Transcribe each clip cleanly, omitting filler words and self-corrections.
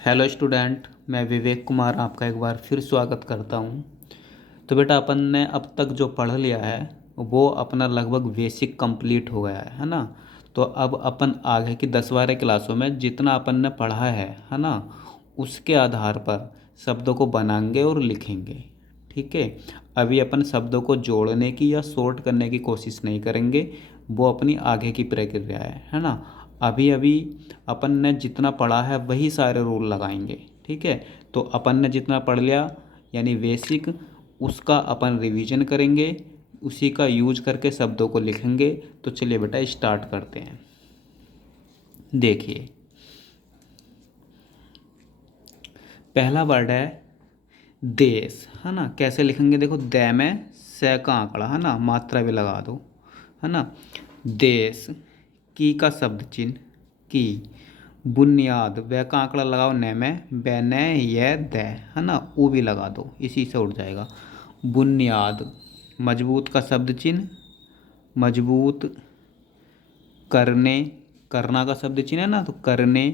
Hello student, मैं विवेक कुमार आपका एक बार फिर स्वागत करता हूँ। तो बेटा अपन ने अब तक जो पढ़ लिया है वो अपना लगभग बेसिक कंप्लीट हो गया है ना। तो अब अपन आगे की 10-12 क्लासों में जितना अपन ने पढ़ा है ना, उसके आधार पर शब्दों को बनाएंगे और लिखेंगे। ठीक है। अभी अपन शब्दों को जोड़ने की या शॉर्ट करने की कोशिश नहीं करेंगे, वो अपनी आगे की प्रक्रिया है ना। अभी अभी अपन ने जितना पढ़ा है वही सारे रूल लगाएंगे। ठीक है। तो अपन ने जितना पढ़ लिया यानी बेसिक, उसका अपन रिवीजन करेंगे, उसी का यूज करके शब्दों को लिखेंगे। तो चलिए बेटा स्टार्ट करते हैं। देखिए, पहला वर्ड है देश, है ना। कैसे लिखेंगे? देखो, दै में से का आंकड़ा, है ना, मात्रा भी लगा दो, है ना। देश, की का शब्द चिन्ह की, बुनियाद, व का आंकड़ा लगाओ न में, बै न ये दै, है ना, ऊ भी लगा दो, इसी से उठ जाएगा। बुनियाद, मजबूत का शब्द चिन्ह, मजबूत, करने, करना का शब्द चिन्ह है ना, तो करने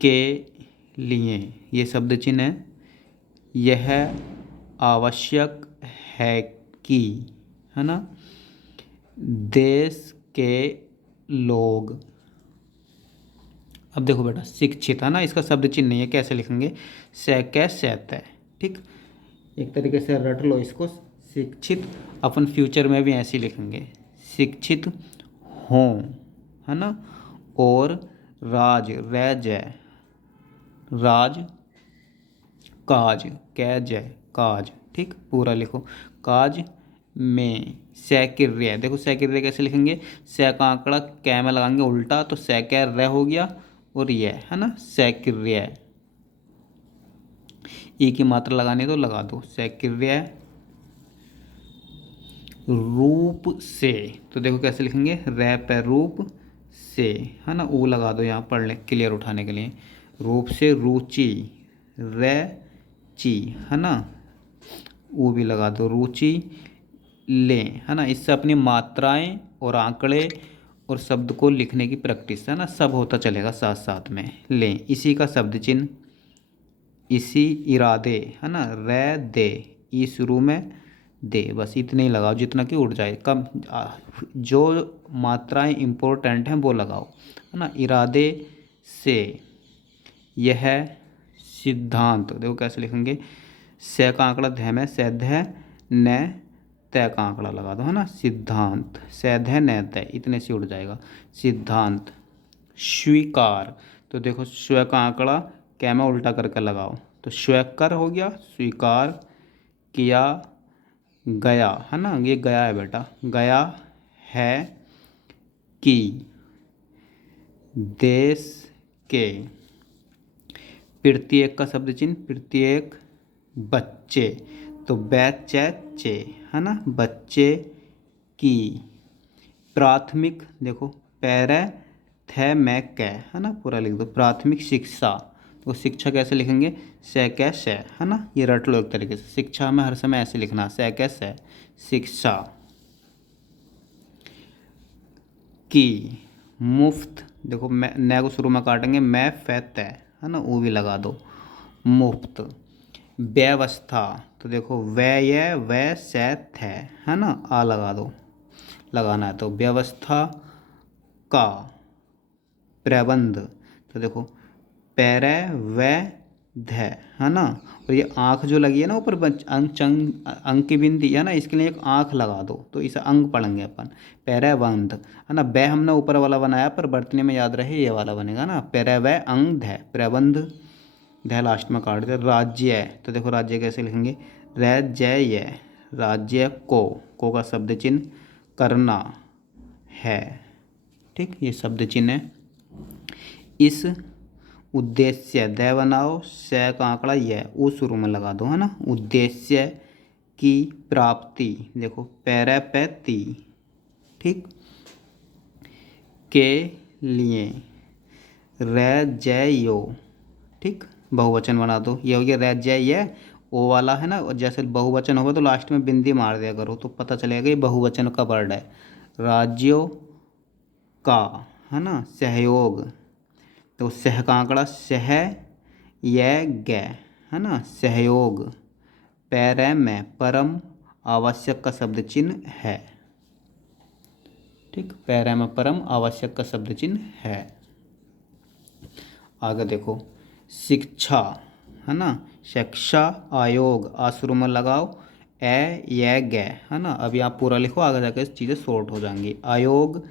के लिए ये शब्द चिन्ह है। यह आवश्यक है कि, है ना। देश के लोग, अब देखो बेटा, शिक्षित, है ना, इसका शब्द चिन्ह नहीं है, कैसे लिखेंगे? से कै सैत है। ठीक, एक तरीके से रट लो इसको। शिक्षित अपन फ्यूचर में भी ऐसे ही लिखेंगे, शिक्षित हों, है ना। और राज, जय, राज, काज, कै जय, काज। ठीक, पूरा लिखो। काज में सैकिर्य, देखो सैकिर्य कैसे लिखेंगे? सै का आंकड़ा कै में लगाएंगे उल्टा, तो सैकै रै हो गया, और यह, है ना, सैकिर्य। ई की मात्रा लगानी तो लगा दो, सैकिर्य। रूप से, तो देखो कैसे लिखेंगे? रै पे रूप से, है ना, ऊ लगा दो यहाँ पढ़ ले क्लियर उठाने के लिए। रूप से रुचि, रै ची, है ना, ऊ भी लगा दो, रुचि लें, है ना। इससे अपनी मात्राएं और आंकड़े और शब्द को लिखने की प्रैक्टिस, है ना, सब होता चलेगा साथ साथ में। लें, इसी का शब्द चिन्ह, इसी, इरादे, है ना, रै दे, ई शुरू में, दे, बस इतने ही लगाओ जितना कि उड़ जाए। कम जो मात्राएं इम्पोर्टेंट हैं वो लगाओ, है ना। इरादे से, यह सिद्धांत, देखो कैसे लिखेंगे? से का आंकड़ा ध में, सैध है, न तय का आंकड़ा लगा दो, है ना। सिद्धांत, सैध है न तय, इतने से उड़ जाएगा। सिद्धांत। स्वीकार, तो देखो स्व का आंकड़ा कै में उल्टा करके लगाओ, तो स्वीकार हो गया, स्वीकार किया गया, है ना, ये गया है बेटा, गया है कि देश के, प्रत्येक का शब्द चिन्ह, प्रत्येक बच्चे, तो चे, है ना, बच्चे की। प्राथमिक, देखो पैरे थे मैं कै, है ना, पूरा लिख दो। प्राथमिक शिक्षा, तो शिक्षा कैसे लिखेंगे? से कै से, है ना, ये रट लो एक तरीके से। शिक्षा में हर समय ऐसे लिखना, से कै से, शिक्षा की। मुफ्त, देखो मैं न को शुरू में काटेंगे, मैं फैत है ना, वो भी लगा दो, मुफ्त। व्यवस्था, तो देखो व्यय वै सैथ है ना, आ लगा दो, लगाना है तो व्यवस्था का प्रबंध, तो देखो पैरे व ध, है ना। और ये आँख जो लगी है ना ऊपर, अंक चंग अंक की बिंदी, है ना, इसके लिए एक आँख लगा दो, तो इसे अंक पढ़ेंगे अपन। पैरे बंध, है ना, बै हमने ऊपर वाला बनाया पर बर्तने में याद रहे ये वाला बनेगा ना। पैरे व अंग ध, प्रबंध, ध लास्ट में काट दे। राज्य, तो देखो राज्य कैसे लिखेंगे? राज्य, राज्य को का शब्द चिन्ह करना है। ठीक, ये शब्द चिन्ह है। इस उद्देश्य, दै बनाओ, से का आंकड़ा यह, वो शुरू में लगा दो, है ना। उद्देश्य की प्राप्ति, देखो पैरापैती, ठीक, के लिए, रैजयो, ठीक, बहुवचन बना दो, ये हो गया रैजय। ओ वाला है ना, और जैसे बहुवचन होगा तो लास्ट में बिंदी मार दिया करो, तो पता चलेगा ये बहुवचन का वर्ड है। राज्यों का, है ना, सहयोग, तो सह का आंकड़ा सह य ग, है ना, सहयोग। पैरै में परम आवश्यक का शब्द चिन्ह है। ठीक, पैरै में परम आवश्यक का शब्द चिन्ह है। आगे देखो शिक्षा, है ना, शिक्षा आयोग, आश्रम में लगाओ ए ये गे, है ना। अब यहाँ पूरा लिखो, आगे जाकर चीज़ें शॉर्ट हो जाएंगी। आयोग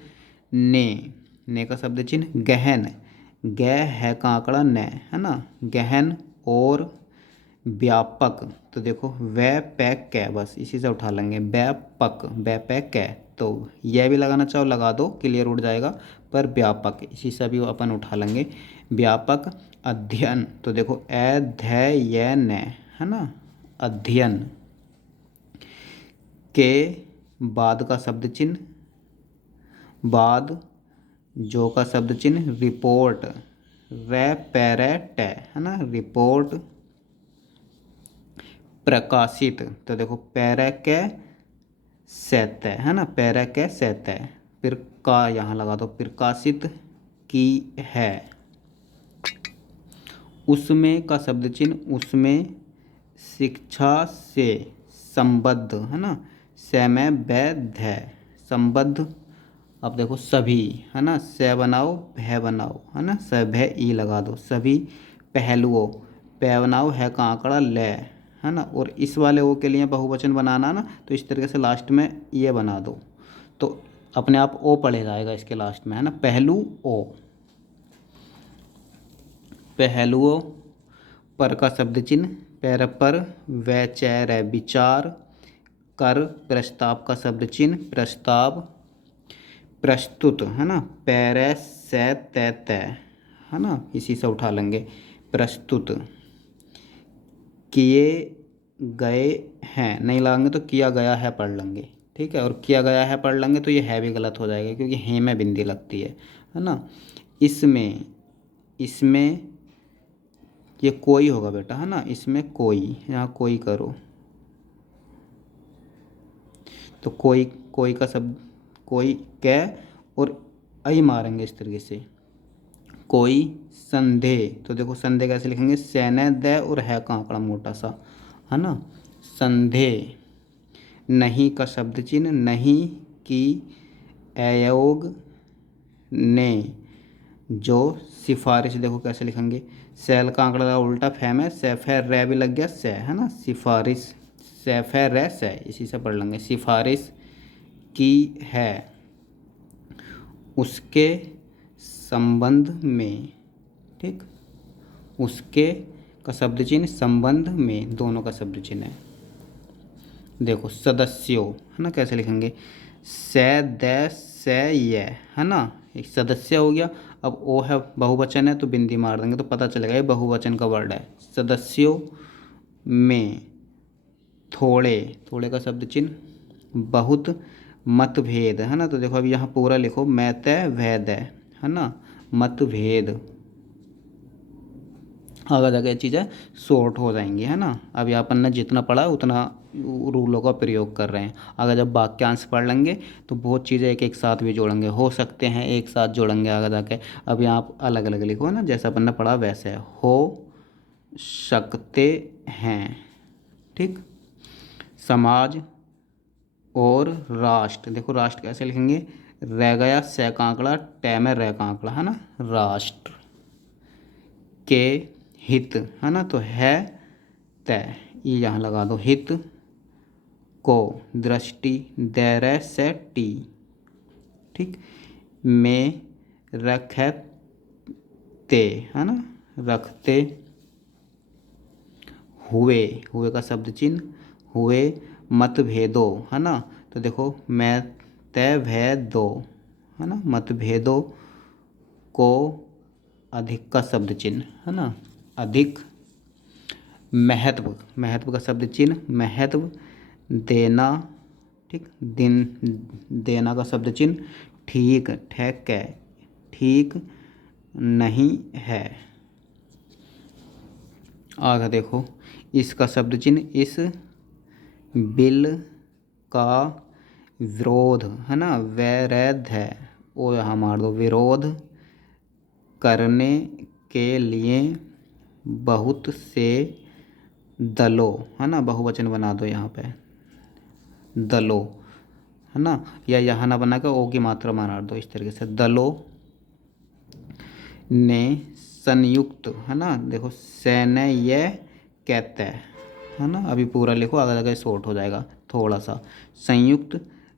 ने का शब्द चिन्ह गहन, गह है का आंकड़ा न, है ना, गहन और व्यापक। तो देखो वह पैक कै, बस इसी से उठा लेंगे, व्यापक व्यापक कै। तो यह भी लगाना चाहो लगा दो, क्लियर उठ जाएगा, पर व्यापक इसी से भी अपन उठा लेंगे, व्यापक। अध्ययन, तो देखो अध्ययन, है ना, अध्ययन। के बाद का शब्द चिन्ह बाद, जो का शब्द चिन्ह रिपोर्ट, रेपैरेट, है ना, रिपोर्ट। प्रकाशित, तो देखो पैरा के सैतै, है ना, पैरा के सैतै। फिर का यहाँ लगा दो, प्रकाशित की है। उसमें का शब्द चिन्ह उसमें, शिक्षा से संबद्ध, है ना, समय वैध है, संबद्ध। अब देखो सभी, है ना, से बनाओ भय बनाओ, है ना, सभय ई लगा दो, सभी पहलुओं। पै बनाओ है का आंकड़ा ले, है ना, और इस वाले ओ के लिए बहुवचन बनाना ना, तो इस तरीके से लास्ट में ये बना दो, तो अपने आप ओ पढ़े जाएगा इसके लास्ट में, है ना, पहलू ओ। पहलुओं, पर का शब्द चिन्ह पैर पर, वैचैर विचार। कर प्रस्ताव का शब्द चिन्ह प्रस्ताव। प्रस्तुत, है ना, पैरै से तै, है ना, इसी से उठा लेंगे, प्रस्तुत। किए गए हैं नहीं लगाएंगे तो किया गया है पढ़ लेंगे, ठीक है, और किया गया है पढ़ लेंगे तो ये है भी गलत हो जाएगा क्योंकि हे में बिंदी लगती है ना। इसमें, इसमें ये कोई होगा बेटा, है ना, इसमें कोई, यहाँ कोई करो, तो कोई, कोई का शब्द कोई कै और आई मारेंगे इस तरीके से, कोई संदेह। तो देखो संदेह कैसे लिखेंगे, सैने दे और है का आंकड़ा मोटा सा, है ना, संदेह। नहीं का शब्द चिन्ह नहीं की अयोग ने, जो सिफारिश। देखो कैसे लिखेंगे, सैल का आंकड़ा उल्टा फै में सैफे रै भी लग गया सै, है ना, सिफारिश, सैफे रै सै, इसी से पढ़ लेंगे, सिफारिश की है उसके संबंध में। ठीक, उसके का शब्द चिन्ह संबंध में, दोनों का शब्द चिन्ह है। देखो सदस्यों, है ना, कैसे लिखेंगे, से दै से ये, है ना, एक सदस्य हो गया। अब ओ है बहुवचन है तो बिंदी मार देंगे तो पता चलेगा ये बहुवचन का वर्ड है। सदस्यों में थोड़े, थोड़े का शब्द चिन्ह बहुत। मतभेद, है ना, तो देखो अब यहाँ पूरा लिखो, मैं तय भेद है ना, मतभेद। आगे जाके चीज़ें शॉर्ट हो जाएंगी, है ना। अब यहाँ अपन ने जितना पढ़ा उतना रूलों का प्रयोग कर रहे हैं। अगर जब वाक्यांश पढ़ लेंगे तो बहुत चीज़ें एक एक साथ भी जोड़ेंगे, हो सकते हैं एक साथ जोड़ेंगे आगे जाके। अब यहाँ आप अलग अलग लिखो ना, जैसा अपन ने पढ़ा वैसे, हो सकते हैं। ठीक, समाज और राष्ट्र। देखो राष्ट्र कैसे लिखेंगे, रह गया से का आंकड़ा, टै में रह का आंकड़ा, है ना, राष्ट्र। के हित, है ना, तो है तय, ये यहाँ लगा दो, हित को। दृष्टि, दैर से टी। ठीक, में रखते, है ना, रखते हुए, हुए का शब्द चिन्ह हुए। मतभेदों, है ना, तो देखो मैं तय भय दो, है ना, मतभेदों को। अधिक का शब्द चिन्ह, है ना, अधिक। महत्व, महत्व का शब्द चिन्ह महत्व। देना, ठीक, दिन, देना का शब्द चिन्ह ठीक, ठेक है, ठीक नहीं है। आगे देखो इसका शब्द चिन्ह इस बिल का विरोध, है ना, वैध है, वो यहाँ मार दो, विरोध करने के लिए बहुत से दलों, है ना, बहुवचन बना दो यहाँ पे, दलों, है ना, या यहाँ ना बना के ओ की मात्रा बना दो इस तरीके से, दलों ने संयुक्त, है ना, देखो सैन्य ये कहते है ना, अभी पूरा लिखो, आगे जाकर शॉर्ट हो जाएगा थोड़ा सा। संयुक्त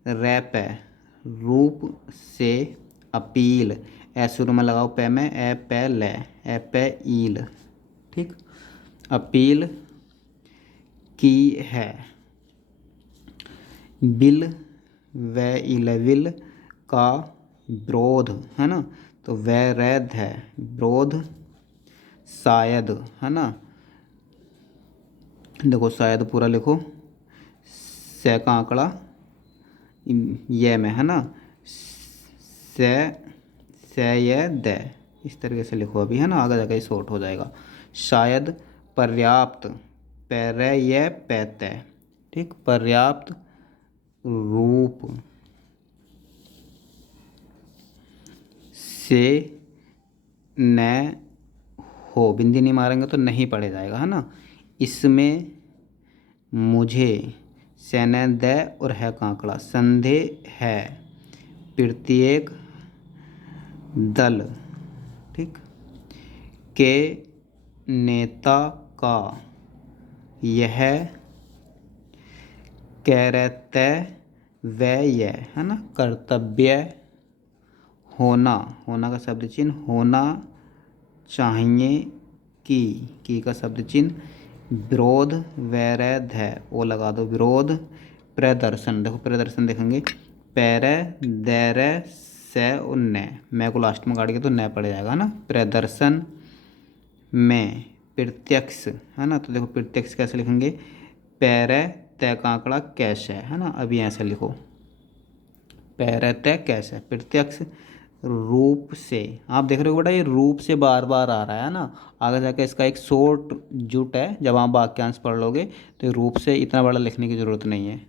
रैप रूप से अपील, ए शुरू में लगाओ पे में, ए पे ले, ए पे ईल, ठीक, अपील की है। बिल व इलविल का विरोध, है ना, तो वैध है, विरोध शायद, है ना, देखो शायद पूरा लिखो, से का आंकड़ा ये में, है ना, से ये दे, इस तरीके से लिखो अभी, है ना, आगे जाकर शॉर्ट हो जाएगा। शायद पर्याप्त, पैरे ये पैते, ठीक, पर्याप्त रूप से न हो, बिंदी नहीं मारेंगे तो नहीं पढ़े जाएगा, है ना। इसमें मुझे सेने दे और है कांकड़ा, संदेह है प्रत्येक दल, ठीक, के नेता का यह कर्तव्य, है ना, कर्तव्य होना, होना का शब्द चिन्ह, होना चाहिए की का शब्द चिन्ह, विरोध वैध है, वो लगा दो, विरोध प्रदर्शन, देखो प्रदर्शन देखेंगे, पैरे दैरे से और न, मैं को लास्ट में काट के तो न पड़ जाएगा ना, प्रदर्शन में प्रत्यक्ष, है ना, तो देखो प्रत्यक्ष कैसे लिखेंगे, पैरे तय का आंकड़ा कैसे, है ना, अभी ऐसे लिखो, पैरे तय कैसे, प्रत्यक्ष रूप से, आप देख रहे हो बेटा ये रूप से बार बार आ रहा है ना, आगे जाके इसका एक शॉर्ट जुट है, जब आप वाक्यांश पढ़ लोगे तो ये रूप से इतना बड़ा लिखने की ज़रूरत नहीं है,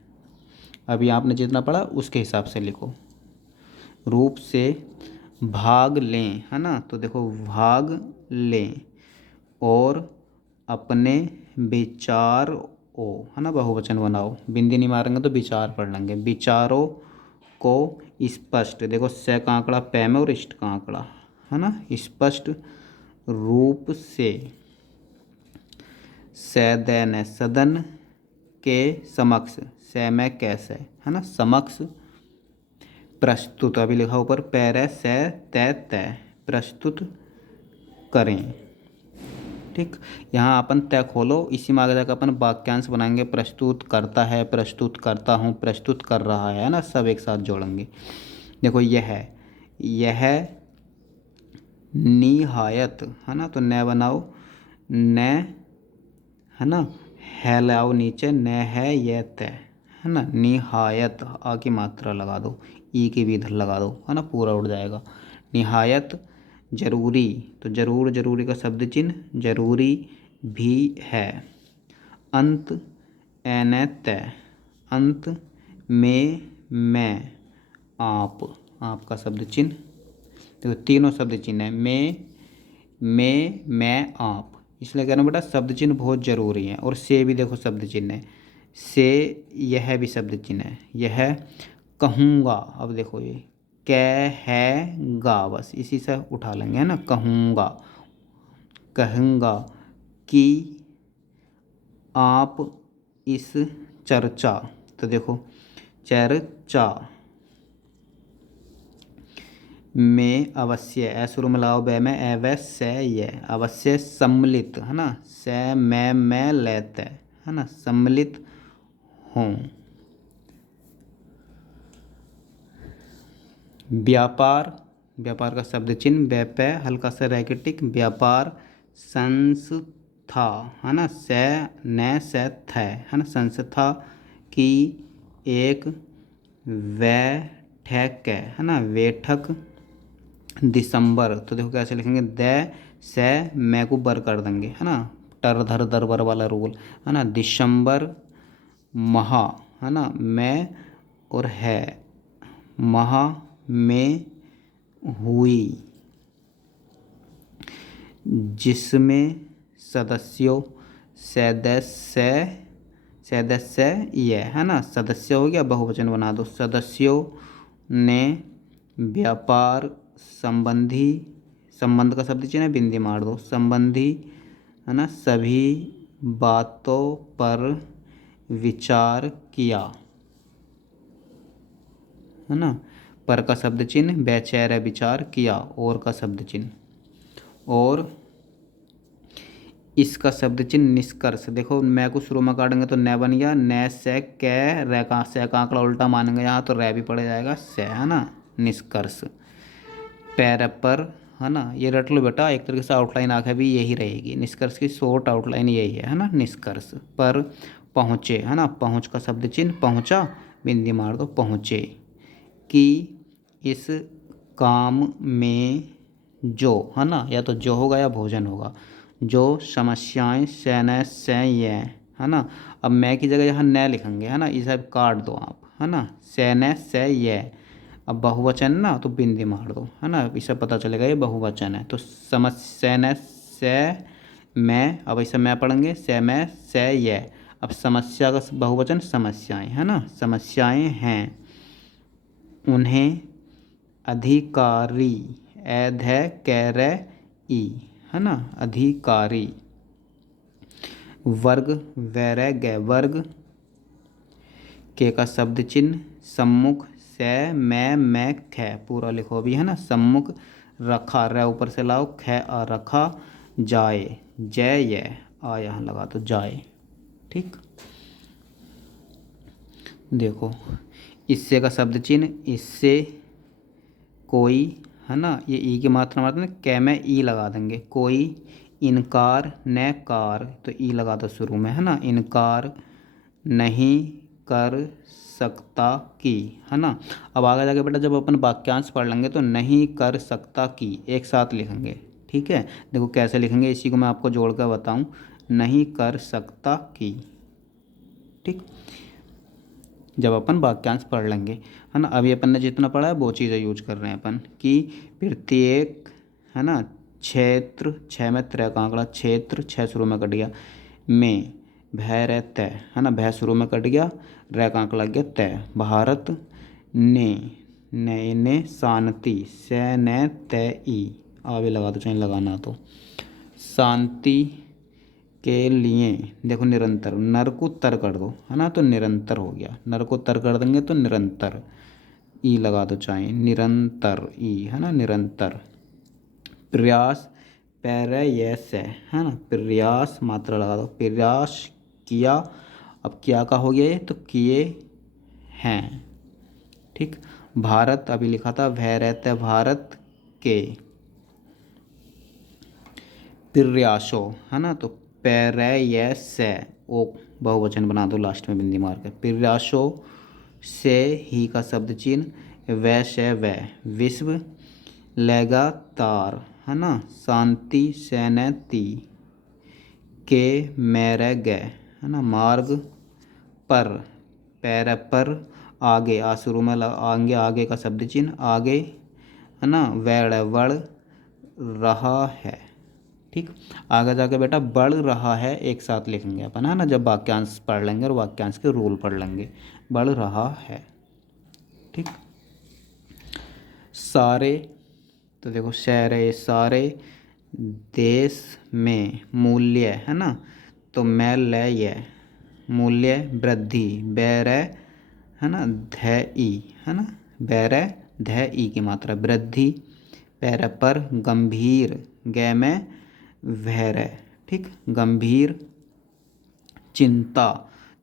अभी आपने जितना पढ़ा उसके हिसाब से लिखो, रूप से भाग लें, है ना, तो देखो भाग लें और अपने विचार ओ, है ना, बहुवचन बनाओ, बिंदी नहीं मारेंगे तो विचार पढ़ लेंगे, विचारों को स्पष्ट, देखो से का आंकड़ा पै में और इष्ट का आंकड़ा, है ना, स्पष्ट रूप से सदैन, सदन के समक्ष, से में कैसे, है ना, समक्ष प्रस्तुत, अभी लिखा ऊपर पैरे से तय प्रस्तुत करें, ठीक, यहाँ अपन तय खोलो, इसी में आगे जाकर अपन वाक्यांश बनाएंगे, प्रस्तुत करता है, प्रस्तुत करता हूँ, प्रस्तुत कर रहा है ना, सब एक साथ जोड़ेंगे। देखो यह निहायत, है ना, तो न बनाओ, न, है ना, है लाओ नीचे, न है ये तय, है ना, निहायत आ की मात्रा लगा दो, ई की भी इधर लगा दो, है ना, पूरा उड़ जाएगा। निहायत जरूरी, तो जरूर, जरूरी का शब्द चिन्ह, जरूरी भी है। अंत एन तय, अंत में मैं, आप का शब्द चिन्ह, देखो तीनों शब्द चिन्ह है, मैं आप, इसलिए कह रहा हूँ बेटा शब्द चिन्ह बहुत जरूरी है, और से भी देखो शब्द चिन्ह है, से यह भी शब्द चिन्ह है, यह कहूँगा, अब देखो ये कहेगा, बस इसी से उठा लेंगे, है ना, कहूँगा, कहूँगा कि आप इस चर्चा, तो देखो चर्चा में अवश्य, ए शुरू में लाओ बे में, अवश्य ये, अवश्य सम्मिलित, है ना, से मैं लेते, है ना, सम्मिलित हों। व्यापार, व्यापार का शब्द चिन्ह व्यापै, हल्का सा रैकेटिक, व्यापार संस्था, है ना, से न से थ, है ना, संस्था की एक बैठक, है ना, बैठक दिसंबर, तो देखो कैसे लिखेंगे, द से मैं को बर कर देंगे, है ना, टर धर दर बर वाला रूल, है ना, दिसंबर माह, है ना, मैं और है, माह में हुई जिसमें सदस्यों सदस्य सदस्य ये है ना, सदस्य हो गया, बहुवचन बना दो। सदस्यों ने व्यापार संबंधी, संबंध का शब्द चिन्ह है, बिंदी मार दो, संबंधी है ना, सभी बातों पर विचार किया है ना। पर का शब्द चिन्ह, वैचार्य विचार किया, और का शब्द चिन्ह, और इसका शब्द चिन्ह निष्कर्ष। देखो मैं को शुरू में काटेंगे तो न बन गया, न से कै रे का से का आंकड़ा उल्टा मानेंगे यहाँ तो रै भी पड़ जाएगा से है ना, निष्कर्ष। पैर पर है ना, ये रट लो बेटा, एक तरीके से आउटलाइन आगे भी यही रहेगी, निष्कर्ष की शॉर्ट आउटलाइन यही है ना, निष्कर्ष। पर पहुँचे है ना, पहुँच का शब्द चिन्ह, पहुँचा बिंदी मार दो, पहुँचे। कि इस काम में जो है ना, या तो जो होगा या भोजन होगा, जो समस्याएं सैन से ये है ना। अब मैं की जगह यहाँ न लिखेंगे है ना, इसे काट दो आप है ना, सैन से ये। अब बहुवचन ना तो बिंदी मार दो है ना, इसे पता चलेगा ये बहुवचन है। तो सैन से मैं, अब इसे मैं पढ़ेंगे से मैं से ये। अब समस्या का बहुवचन समस्याएं है ना, समस्याएं हैं, उन्हें अधिकारी एधे कैरे ई है ना, अधिकारी। वर्ग वैरे गै, वर्ग के का शब्द चिन्ह सम्मुख से मैं ख, पूरा लिखो अभी है ना। सम्मुख रखा, रे ऊपर से लाओ, ख आ रखा, जाए जय ये आ यहाँ लगा तो जाए। ठीक, देखो इससे का शब्द चिन्ह, इससे कोई है ना, ये ई की मात्रा मारते हैं, कै में ई लगा देंगे, कोई इनकार न कार, तो ई लगा दो शुरू में है ना, इनकार नहीं कर सकता की है ना। अब आगे जाके बेटा जब अपन वाक्यांश पढ़ लेंगे तो नहीं कर सकता की एक साथ लिखेंगे। ठीक है, देखो कैसे लिखेंगे, इसी को मैं आपको जोड़ कर बताऊँ, नहीं कर सकता की। ठीक, जब अपन वाक्यांश पढ़ लेंगे है ना। अभी अपन ने जितना पढ़ा है वो चीज़ें यूज कर रहे हैं अपन, कि प्रत्येक है ना क्षेत्र, छः में त्रय का आंकड़ा, क्षेत्र छः शुरू में कट गया, में भय रे तय है ना, भय शुरू में कट गया, रै का आंकड़ा लग गया तय। भारत ने शांति से न तय ई, आगे लगा दो चाहे लगाना तो, शांति के लिए देखो निरंतर, नर को तर कर दो है ना, तो निरंतर हो गया, नर को तर कर देंगे तो निरंतर, ई लगा दो चाहे, निरंतर ई है ना, निरंतर। प्रयास पैरे ये से है ना, प्रयास मात्रा लगा दो, प्रयास किया, अब क्या का हो गया ये, तो किए हैं। ठीक, भारत अभी लिखा था वह रहते भारत के प्रयासों है ना, तो पैरे ये से ओ बहुवचन बना दो लास्ट में बिंदी मार के, प्रयासों से ही का शब्द चिन्ह, वै से वै, विश्व लगातार है ना, शांति सैनती के मेरे गए है ना, मार्ग पर पैर पर, आगे आ शुरू में आगे, आगे का शब्द चिन्ह आगे है ना, वैड़ बढ़ रहा है। ठीक, आगे जाके बेटा बढ़ रहा है एक साथ लिखेंगे अपन है ना, जब वाक्यांश पढ़ लेंगे और वाक्यांश के रूल पढ़ लेंगे, बढ़ रहा है। ठीक, सारे, तो देखो शहरे सारे देश में मूल्य है ना, तो मैं ले ये मूल्य वृद्धि, बैर है ना ध ई है ना, बैर ध ई की मात्रा वृद्धि, पैर पर गंभीर गै में वैर। ठीक, गंभीर चिंता,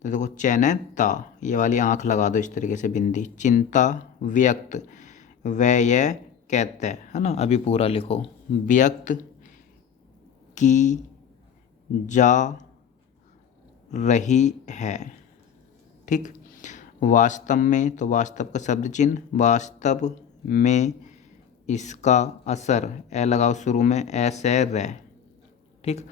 तो देखो चैनता, ये वाली आंख लगा दो इस तरीके से बिंदी, चिंता व्यक्त, वह कहते है ना, अभी पूरा लिखो, व्यक्त की जा रही है। ठीक, वास्तव में, तो वास्तव का शब्द चिन्ह, वास्तव में इसका असर, ए लगाओ शुरू में, ऐसे रे। ठीक,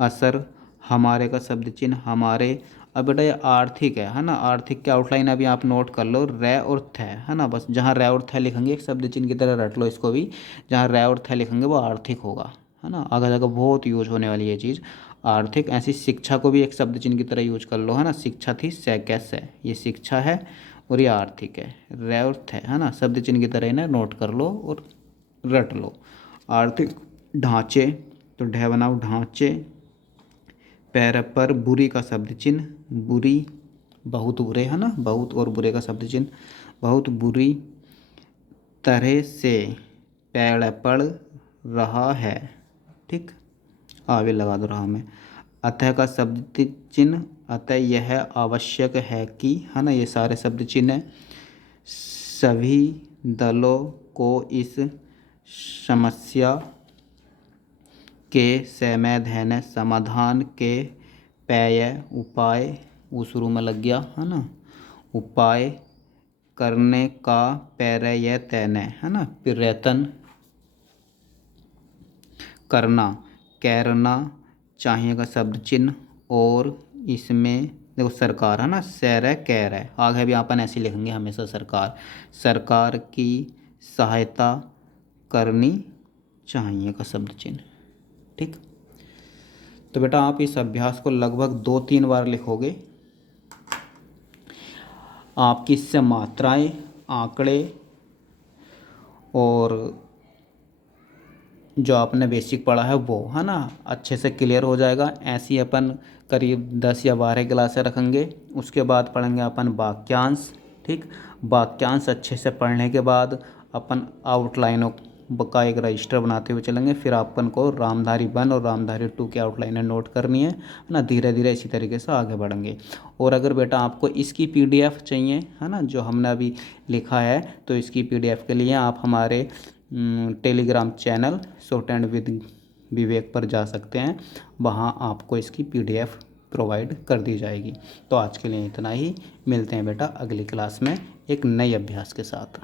असर हमारे का शब्द चिन्ह, हमारे। अब बेटा ये आर्थिक है ना, आर्थिक की आउटलाइन अभी आप नोट कर लो, रै और थ है ना, बस जहाँ रै और थ लिखेंगे एक शब्द चिन्ह की तरह रट लो इसको भी, जहाँ रै और थ लिखेंगे वो आर्थिक होगा है ना, आगे जाकर बहुत यूज होने वाली है चीज़। आर्थिक, ऐसी शिक्षा को भी एक शब्द चिन्ह की तरह यूज कर लो, है ना। शिक्षा थी सैकस है, ये शिक्षा है और ये आर्थिक है, रैर्थ है ना, शब्द चिन्ह की तरह इन्हें नोट कर लो और रट लो। आर्थिक ढांचे, तो ढह बनाओ ढांचे। पैर पर बुरी का शब्द चिन्ह, बुरी, बहुत बुरे, है ना, बहुत और बुरे का शब्द चिन्ह, बहुत बुरी तरह से पेड़ पड़ रहा है, ठीक, आगे लगा दो रहा में। अतः का शब्द चिन्ह, अतः यह आवश्यक है कि, है ना, ये सारे शब्द चिन्ह हैं। सभी दलों को इस समस्या के समाधान समाधान के पेय उपाय, वो शुरू में लग गया, है ना, उपाय करने का प्रयत्न, है ना, प्रयत्न करना, कैरना चाहिए का शब्द चिन्ह। और इसमें देखो सरकार, है ना, सैर है कैर है, आगे भी अपन ऐसे लिखेंगे हमेशा सरकार, सरकार की सहायता करनी चाहिए का शब्द चिन्ह, ठीक। तो बेटा आप इस अभ्यास को लगभग 2-3 बार लिखोगे। आपकी इससे मात्राएं, आंकड़े और जो आपने बेसिक पढ़ा है वो, है ना, अच्छे से क्लियर हो जाएगा। ऐसी अपन करीब 10 या 12 क्लासें रखेंगे। उसके बाद पढ़ेंगे अपन वाक्यांश, ठीक। वाक्यांश अच्छे से पढ़ने के बाद अपन आउटलाइनों का एक रजिस्टर बनाते हुए चलेंगे। फिर अपन को रामधारी 1 और रामधारी 2 की आउटलाइनें नोट करनी है ना। धीरे धीरे इसी तरीके से आगे बढ़ेंगे। और अगर बेटा आपको इसकी PDF चाहिए, है ना, जो हमने अभी लिखा है, तो इसकी PDF के लिए आप हमारे Telegram channel short and with Vivek पर जा सकते हैं। वहाँ आपको इसकी PDF प्रोवाइड कर दी जाएगी। तो आज के लिए इतना ही, मिलते हैं बेटा अगली क्लास में एक नई अभ्यास के साथ।